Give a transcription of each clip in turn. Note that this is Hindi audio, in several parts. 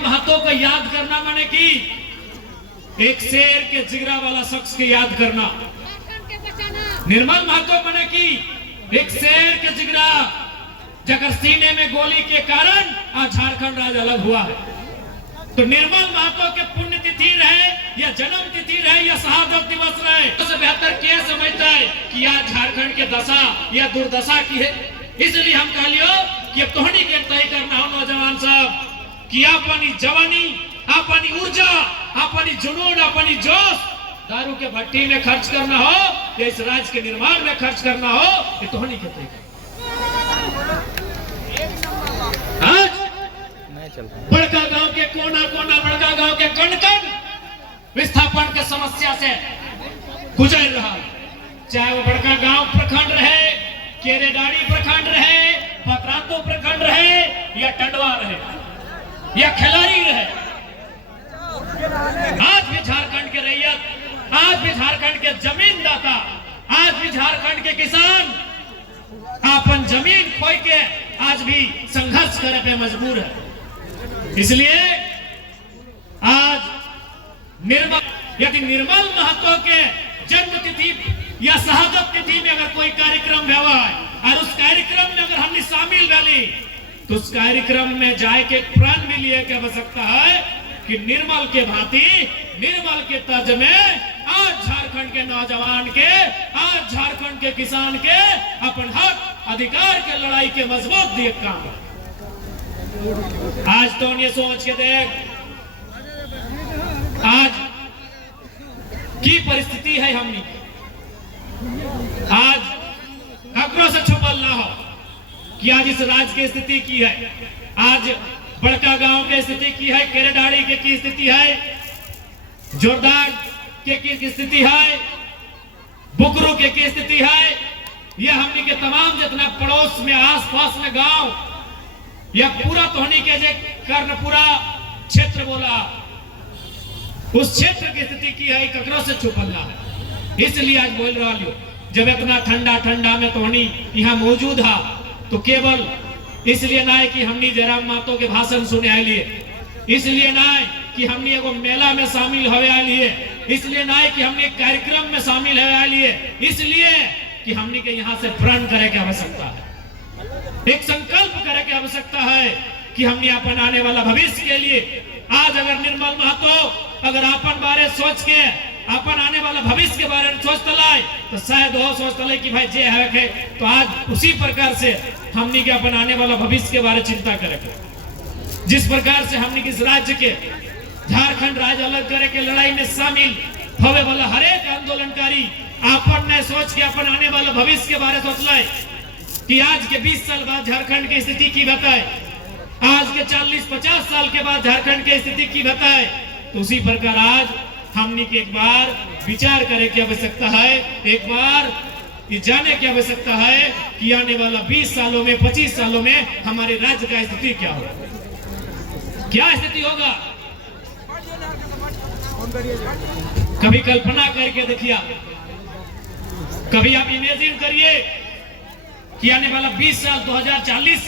महतो को याद करना माने कि एक शेर के जिगरा वाला शख्स के याद करना। निर्मल महतो माने कि एक शेर के जिगरा जगर सीने में गोली के कारण आज झारखंड राज्य अलग हुआ है। तो निर्मल महतो के पुण्यतिथि रहे या जन्म तिथि रहे या शहादत दिवस रहे, उससे बेहतर क्या समझता है कि आज झारखंड के दशा या दुर्दशा की है। इसलिए हम कह लियो कि तोहनी के तय करना हो नौजवान साहब कि अपनी जवानी, अपनी ऊर्जा, अपनी जुनून, अपनी जोश दारू के भट्टी में खर्च करना हो या इस राज्य के निर्माण में खर्च करना हो, ये तोहनी के तय आज बड़का गांव के कोना कोना, बड़का गांव के कण कण विस्थापन के समस्या से गुजर रहा है। चाहे वो बड़का गांव प्रखंड रहे, केरेडाड़ी प्रखंड रहे, पतरातू प्रखंड रहे या टंडवा रहे या खिलाड़ी रहे, आज भी झारखंड के रैयत, आज भी झारखंड के जमीन दाता, आज भी झारखंड के किसान अपन जमीन खोई के आज भी संघर्ष करे पे मजबूर है। इसलिए आज यदि निर्मल महतो के जन्म तिथि या शहादत तिथि में अगर कोई कार्यक्रम हुआ है और उस कार्यक्रम में अगर हमने शामिल रही तो उस कार्यक्रम में जाए के प्रण भी लिए की आवश्यकता है कि निर्मल के भांति, निर्मल के तर्ज में आज झारखंड के नौजवान के, आज झारखंड के किसान के अपन हक अधिकार के लड़ाई के मजबूत दिए काम। आज तो ये सोच के देख आज की परिस्थिति है हमनी, आज खबरों से छुपल ना हो कि आज इस राज्य की स्थिति की है, आज बड़का गांव की स्थिति की है, केरेडाड़ी के की स्थिति है, जोरदार के की स्थिति है, बुकरू के की स्थिति है, यह हमनी के तमाम जितना पड़ोस में आसपास में गांव या पूरा तोहनी के जे कर्णपुरा क्षेत्र बोला उस क्षेत्र की स्थिति की है, ककरों से छुपलना है। इसलिए आज बोल रहा लियो जब इतना ठंडा ठंडा में तोहनी यहाँ मौजूद है तो केवल इसलिए ना है कि हमनी जयराम महतो के भाषण सुने आए लिए, इसलिए ना है कि हमने एगो मेला में शामिल हुए आए लिए, इसलिए ना है कि हमने एक कार्यक्रम में शामिल हुए आए लिए, इसलिए कि हमने के यहाँ से प्रण करे की आवश्यकता है, एक संकल्प करे की आवश्यकता है कि हमने अपन आने वाला भविष्य के लिए आज अगर निर्मल महतो अगर अपन बारे सोच के अपन आने वाला भविष्य के बारे में सोच तलाए तो शायद वो सोच तले कि भाई जे है तो आज उसी प्रकार से हमने के अपन आने वाला भविष्य के बारे चिंता करेंगे। जिस प्रकार से हमने किस राज्य के झारखंड राज्य अलग करे के लड़ाई में शामिल होने वाला हर एक आंदोलनकारी अपन ने सोच के अपन आने वाला भविष्य के बारे सोच लाए कि आज के 20 साल बाद झारखंड की स्थिति की बताए, आज के 40-50 साल के बाद झारखंड की स्थिति की बताए, तो उसी प्रकार आज हमने के एक बार विचार करे की आवश्यकता है, एक बार ये जाने की आवश्यकता है कि आने वाला 20 सालों में 25 सालों में हमारे राज्य का स्थिति क्या होगा, क्या स्थिति होगा। कभी कल्पना करके देखिए, कभी आप इमेजिन करिए कि आने वाला 20 साल 2040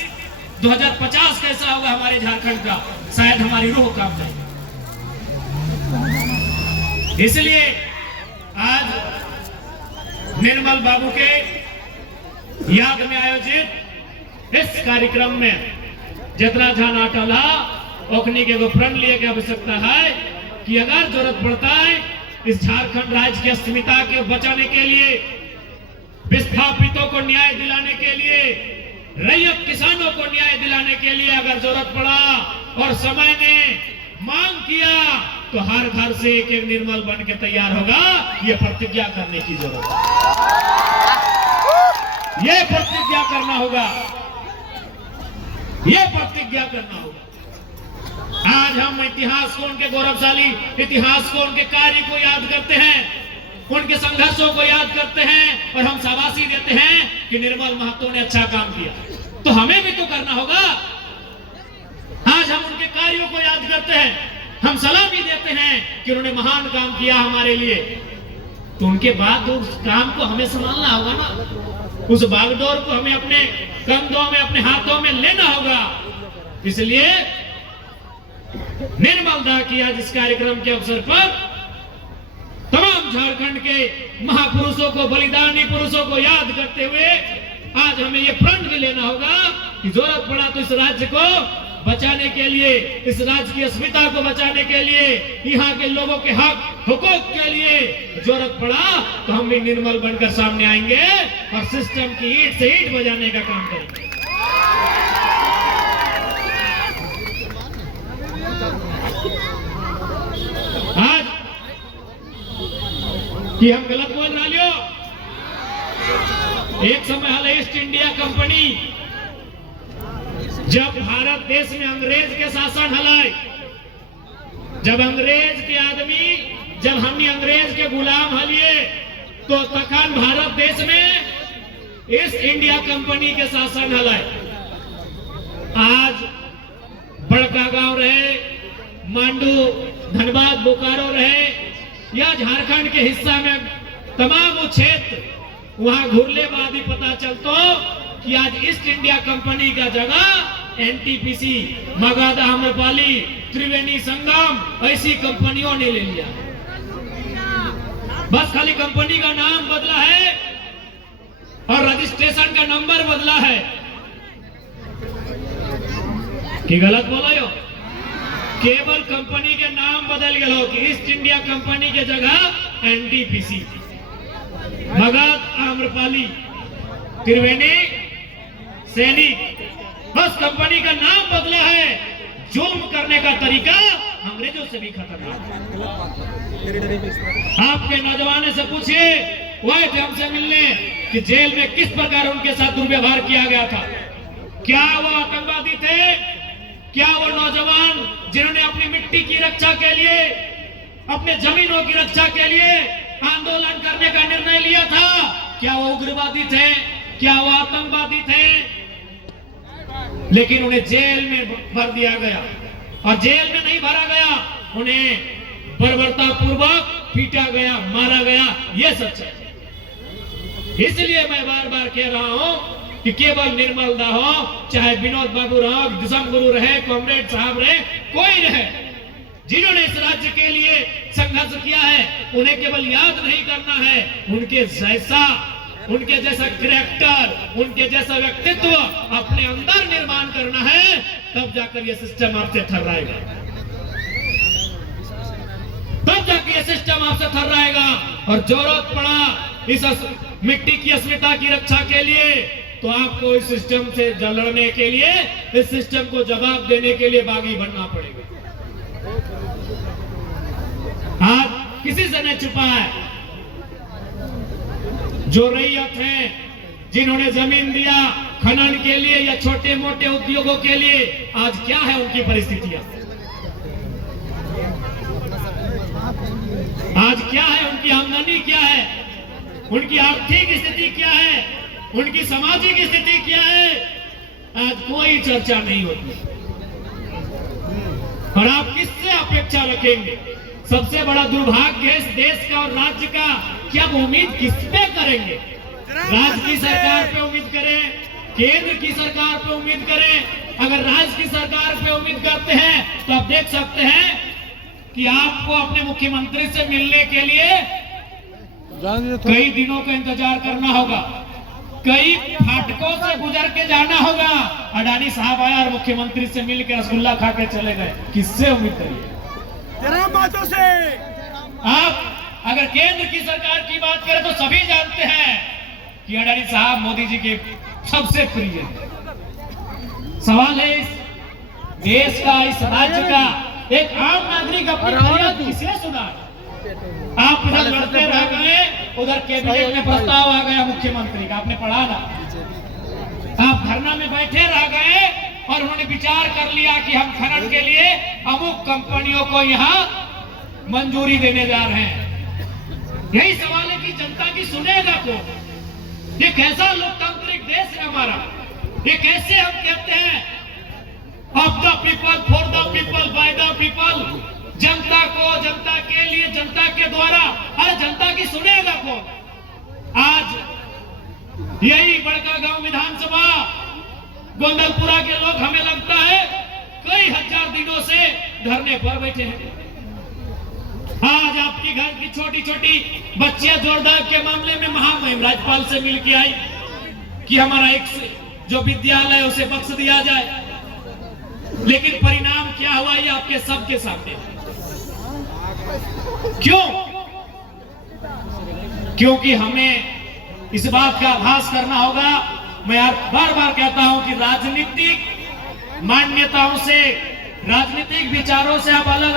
2050 कैसा होगा हमारे झारखंड का, शायद हमारी रूह कांप जाए। इसलिए आज निर्मल बाबू के याद में आयोजित इस कार्यक्रम में जितना ध्यान अटला ओखनी के प्रण लिए की आवश्यकता है कि अगर जरूरत पड़ता है इस झारखंड राज्य की अस्मिता के बचाने के लिए, विस्थापितों को न्याय दिलाने के लिए, रैयत किसानों को न्याय दिलाने के लिए अगर जरूरत पड़ा और समय ने मांग किया तो हर घर से एक एक निर्मल बन के तैयार होगा। ये प्रतिज्ञा करने की जरूरत है, ये प्रतिज्ञा करना होगा, ये प्रतिज्ञा करना होगा। आज हम इतिहास को, उनके गौरवशाली इतिहास को, उनके कार्य को याद करते हैं, उनके संघर्षों को याद करते हैं और हम शाबाशी देते हैं कि निर्मल महतो ने अच्छा काम किया, तो हमें भी तो करना होगा। आज हम उनके कार्यों को याद करते हैं, हम सलामी देते हैं कि उन्होंने महान काम किया हमारे लिए, तो उनके बाद उस काम को हमें संभालना होगा ना, उस बागडोर को हमें अपने कंधों में, अपने हाथों में लेना होगा। इसलिए निर्मल दाह की आज इस कार्यक्रम के अवसर पर तमाम झारखंड के महापुरुषों को, बलिदानी पुरुषों को याद करते हुए आज हमें ये प्रण भी लेना होगा कि जरूरत पड़ा तो इस राज्य को बचाने के लिए, इस राज्य की अस्मिता को बचाने के लिए, यहाँ के लोगों के हक हुकूक के लिए जरूरत पड़ा तो हम भी निर्मल बनकर सामने आएंगे और सिस्टम की ईंट से ईंट बजाने का काम करेंगे। आज कि हम गलत बोल रहा लियो, एक समय हाल ईस्ट इंडिया कंपनी जब भारत देश में अंग्रेज के शासन हलाए, जब अंग्रेज के आदमी, जब हमने अंग्रेज के गुलाम हलिए तो तखन भारत देश में ईस्ट इंडिया कंपनी के शासन हलाए। आज बड़का गांव रहे, मांडू, धनबाद, बोकारो रहे या झारखंड के हिस्सा में तमाम क्षेत्र, वहां घुरले बाद ही पता चलतो कि आज ईस्ट इंडिया कंपनी का जगह एनटीपीसी, मगध, आम्रपाली, त्रिवेणी संगम ऐसी कंपनियों ने ले लिया। बस खाली कंपनी का नाम बदला है और रजिस्ट्रेशन का नंबर बदला है। कि गलत बोला यो? केवल कंपनी के नाम बदल गए कि ईस्ट इंडिया कंपनी के जगह एनटीपीसी, मगध, आम्रपाली, त्रिवेणी, सैनिक, बस कंपनी का नाम बदला है। जुल्म करने का तरीका अंग्रेजों से भी खतरनाक। आपके नौजवानों से पूछिए, वह थे हमसे मिलने कि जेल में किस प्रकार उनके साथ दुर्व्यवहार किया गया था। क्या वो आतंकवादी थे? क्या वो नौजवान जिन्होंने अपनी मिट्टी की रक्षा के लिए, अपने जमीनों की रक्षा के लिए आंदोलन करने का निर्णय लिया था, क्या वो उग्रवादी थे? क्या वो आतंकवादी थे? लेकिन उन्हें जेल में भर दिया गया और जेल में नहीं भरा गया, उन्हें बर्बरता पूर्वक पीटा गया, मारा गया। ये सच है। इसलिए मैं बार बार कह रहा हूं कि केवल निर्मल दाह हो, चाहे विनोद बाबू रहो, दिसम गुरु रहे, कॉमरेड साहब रहे, कोई रहे, जिन्होंने इस राज्य के लिए संघर्ष किया है, उन्हें केवल याद नहीं करना है, उनके जैसा कैरेक्टर, उनके जैसा व्यक्तित्व अपने अंदर निर्माण करना है, तब जाकर यह सिस्टम आपसे थर्राएगा, तब जाकर यह सिस्टम आपसे थर्राएगा। और जरूरत पड़ा इस मिट्टी की अस्मिता की रक्षा के लिए तो आपको इस सिस्टम से लड़ने के लिए, इस सिस्टम को जवाब देने के लिए बागी बनना पड़ेगा। आज किसी से नहीं छुपा है, जो रैयत हैं, जिन्होंने जमीन दिया खनन के लिए या छोटे मोटे उद्योगों के लिए, आज क्या है उनकी परिस्थितियां, आज क्या है, उनकी आमदनी क्या है, उनकी आर्थिक स्थिति क्या है, उनकी सामाजिक स्थिति क्या है, आज कोई चर्चा नहीं होती। और आप किससे अपेक्षा रखेंगे? सबसे बड़ा दुर्भाग्य है इस देश का और राज्य का कि आप उम्मीद किस पे करेंगे? राज्य की सरकार पे उम्मीद करें, केंद्र की सरकार पे उम्मीद करें। अगर राज्य की सरकार पे उम्मीद करते हैं तो आप देख सकते हैं कि आपको अपने मुख्यमंत्री से मिलने के लिए कई दिनों का इंतजार करना होगा, कई फाटकों से गुजर के जाना होगा। अडानी साहब आया और मुख्यमंत्री से मिलकर रसगुल्ला खा के चले गए, किससे उम्मीद करिए? तेरा बातों से। आप अगर केंद्र की सरकार की बात करें तो सभी जानते हैं कि अडानी साहब मोदी जी के सबसे प्रिय। सवाल है इस देश का, इस राज्य का एक आम नागरिक अपनी फरियाद किसे सुना? आप इधर लड़ते रह गए, उधर कैबिनेट में प्रस्ताव आ गया मुख्यमंत्री का, आपने पढ़ा ना? आप धरना में बैठे रह गए और उन्होंने विचार कर लिया कि हम खनन के लिए अमुक कंपनियों को यहाँ मंजूरी देने जा रहे हैं। यही सवाल है कि जनता की सुनेगा कौन? ये कैसा लोकतांत्रिक देश है हमारा? ये कैसे हम कहते हैं of the people, for the people, by the people, जनता को, जनता के लिए, जनता के द्वारा। अरे जनता की सुनेगा कौन? आज यही बड़का गांव विधानसभा गोंदलपुरा के लोग, हमें लगता है कई हजार दिनों से धरने पर बैठे हैं। आज आपकी घर की छोटी छोटी बच्चियां जोरदार के मामले में महामहिम राज्यपाल से मिल के आई कि हमारा एक जो विद्यालय है उसे बख्श दिया जाए, लेकिन परिणाम क्या हुआ ये आपके सबके सामने। क्यों? क्योंकि हमें इस बात का आभास करना होगा। मैं बार बार कहता हूं कि राजनीतिक मान्यताओं से, राजनीतिक विचारों से आप अलग